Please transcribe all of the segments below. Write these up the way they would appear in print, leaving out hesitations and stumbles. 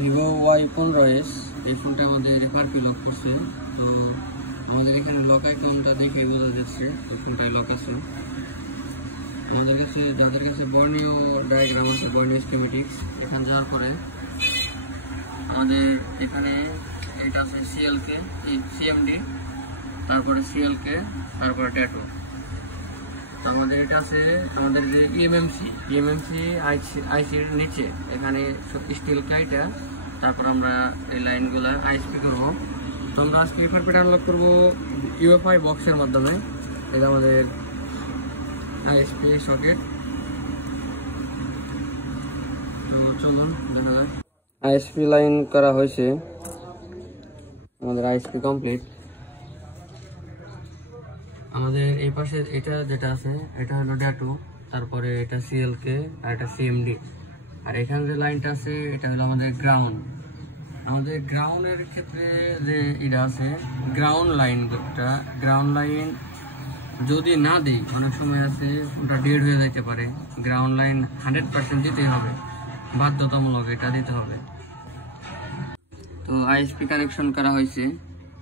Vivo Y15s, এই ফোনটা আমাদের এফআরপি লক করছে। তো আমাদের এখানে লক আইকনটা দেখে বোঝা যাচ্ছে তো ফোনটায় লক আছে। আমাদের কাছে যাদের কাছে বর্নিও ডায়াগ্রাম আছে, বর্নিও স্কিমেটিক্স, এখানে যাওয়ার পরে আমাদের এখানে এটা আছে সিএলকে, সিএমডি, তারপরে সিএলকে, তারপরে ট্যাটু। তো আমাদের এটা আছে আমাদের যে ইএমএমসি আইসির নিচে এখানে স্টিল কাইটা, তারপর আমরা এই লাইনগুলো আইএসপি করবো। তো আমরা আজকে এফআরপিটা আনলক করবো ইউএফআই বক্সের মাধ্যমে। এটা আমাদের আইএসপি সকেট। তো চলুন দেখা যায়। আইএসপি লাইন করা হয়েছে, আমাদের আইএসপি কমপ্লিট। আমাদের এই পাশে এটা যেটা আছে এটা হলো ড্যাটু, তারপরে এটা সিএলকে আর এটা সিএমডি, আর এখানে যে লাইনটা আছে এটা হলো আমাদের গ্রাউন্ড। আমাদের গ্রাউন্ডের ক্ষেত্রে যে এটা আছে গ্রাউন্ড লাইন যদি না দিই অনেক সময় আছে ওটা ডেড হয়ে যাইতে পারে। গ্রাউন্ড লাইন 100% দিতেই হবে, বাধ্যতামূলক এটা দিতে হবে। তো আইএসপি কানেকশন করা হয়েছে।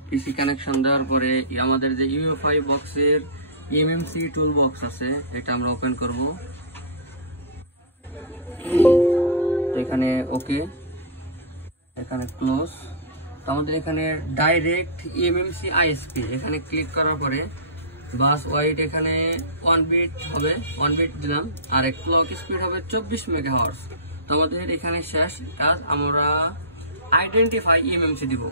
পিসি কানেকশন দেওয়ার পরে আমাদের যে ইউএফআই বক্সের ইএমএমসি টুল বক্স আছে এটা আমরা ওপেন করব। এখানে ওকে, এখানে ক্লোজ। তো আমাদের এখানে ডাইরেক্ট ইএমএমসি আইএসপি এখানে ক্লিক করার পরে বাস ওয়াইড এখানে 1 বিট হবে, 1 বিট দিলাম, আর ক্লক স্পিড হবে 24 মেগাহার্টজ। তো আমাদের এখানে শেষ কাজ, আমরা আইডেন্টিফাই ইএমএমসি দিব।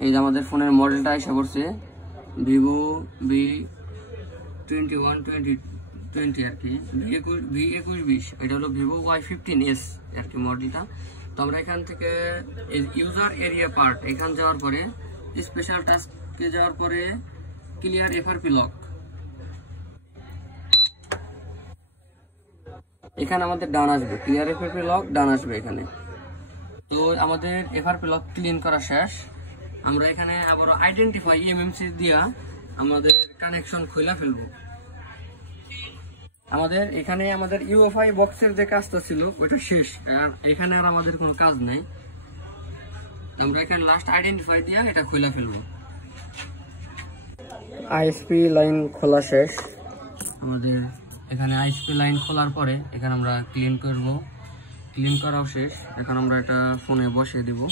এই যে আমাদের ফোনের মডেলটা এসে পড়ছে ভিভো V2120 আর কি, V2120। এটা হলো ভিভো Y15s আর কি মডেলটা। তো আমরা এখান থেকে ইউজার এরিয়া পার্ট এখান যাওয়ার পরে স্পেশাল টাস্কে যাওয়ার পরে ক্লিয়ার এফআরপি লক, এখানে আমাদের ডান আসবে, ক্লিয়ার এফআরপি লক ডান আসবে এখানে। তো আমাদের এফআরপি লক ক্লিন করা শেষ। আমরা এখানে আবার আইডেন্টিফাই ইএমএমসি দিয়া আমাদের কানেকশন খুলে ফেলবো। আমাদের এখানে আমাদের ইউএফআই বক্সের যে কাজটা ছিল ওইটা শেষ, আর এখানে আর আমাদের কোনো কাজ নেই। আমরা এখানে লাস্ট আইডেন্টিফাই দিয়া এটা খুলে ফেলবো। আইএসপি লাইন খোলা শেষ। আমাদের এখানে আইএসপি লাইন খোলার পরে এখানে আমরা ক্লিন করব, ক্লিন করাও শেষ। এখন আমরা এটা ফোনে বসিয়ে দিব।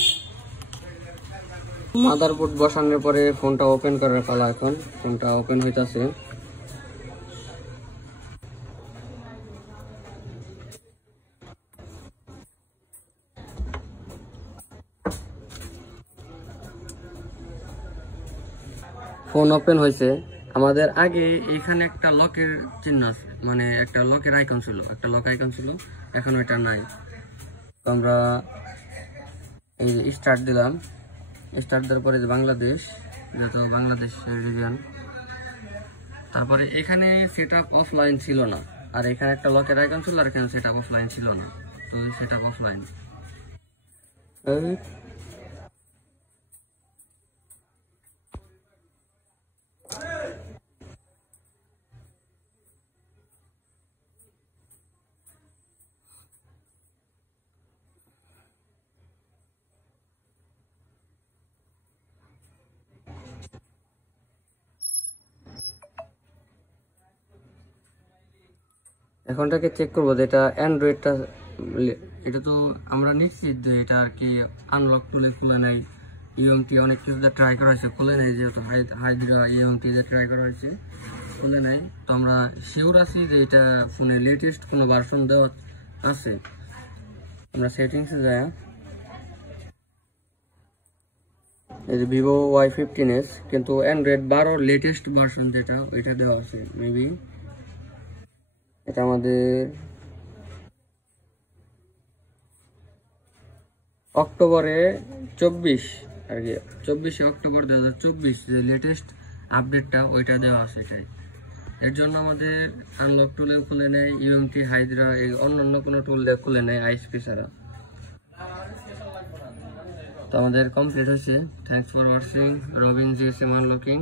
মাদারবোর্ড বসানোর পরে ফোনটা ওপেন করার পালা। এখন ফোনটা ওপেন হইতাছে। ফোন ওপেন হয়েছে। আমাদের আগে এখানে একটা লকের চিহ্ন আছে, মানে একটা লকের আইকন ছিল, একটা লক আইকন ছিল, এখন ওইটা নাই। তো আমরা এই স্টার্ট দিলাম। স্টার্ট দেওয়ার পরে যে বাংলাদেশ, যেহেতু বাংলাদেশ রিজিয়ন, তারপরে এখানে সেট আপ অফলাইন ছিল না, আর এখানে একটা লকের আইকন ছিল, আর এখানে সেট আপ অফলাইন ছিল না। তো সেট আপ অফলাইন এখনটাকে চেক করবো যে এটা অ্যান্ড্রয়েডটা, এটা তো আমরা নিশ্চিত যে এটা আর কি আনলক টুলে খুলে নেয়। ইএমটি অনেক কিছু ট্রাই করা হয়েছে, খুলে নেয়, যেহেতু হাইড্রা ইএমটি যে ট্রাই করা হয়েছে খুলে নেয়। তো আমরা শিওর আছি যে এটা ফোনে লেটেস্ট কোনো ভার্সন দেওয়া আছে। আমরা সেটিংসে যাই, এই যে ভিভো Y15s, কিন্তু অ্যান্ড্রয়েড 12 লেটেস্ট ভার্সন যেটা ওইটা দেওয়া আছে। মেবি এটা আমাদের অক্টোবরে 24 আর কি, 24শে অক্টোবর 2024 যে লেটেস্ট আপডেটটা ওইটা দেওয়া আছে এটাই। এর জন্য আমাদের আনলক টুলে খুলে নেয়, ইএমটি, হাইড্রা, এই অন্যান্য কোনো টুল দিয়ে খুলে নেয় আইএসপি ছাড়া। তো আমাদের কমপ্লিট হয়েছে। Thanks for watching Robin GSM unlocking.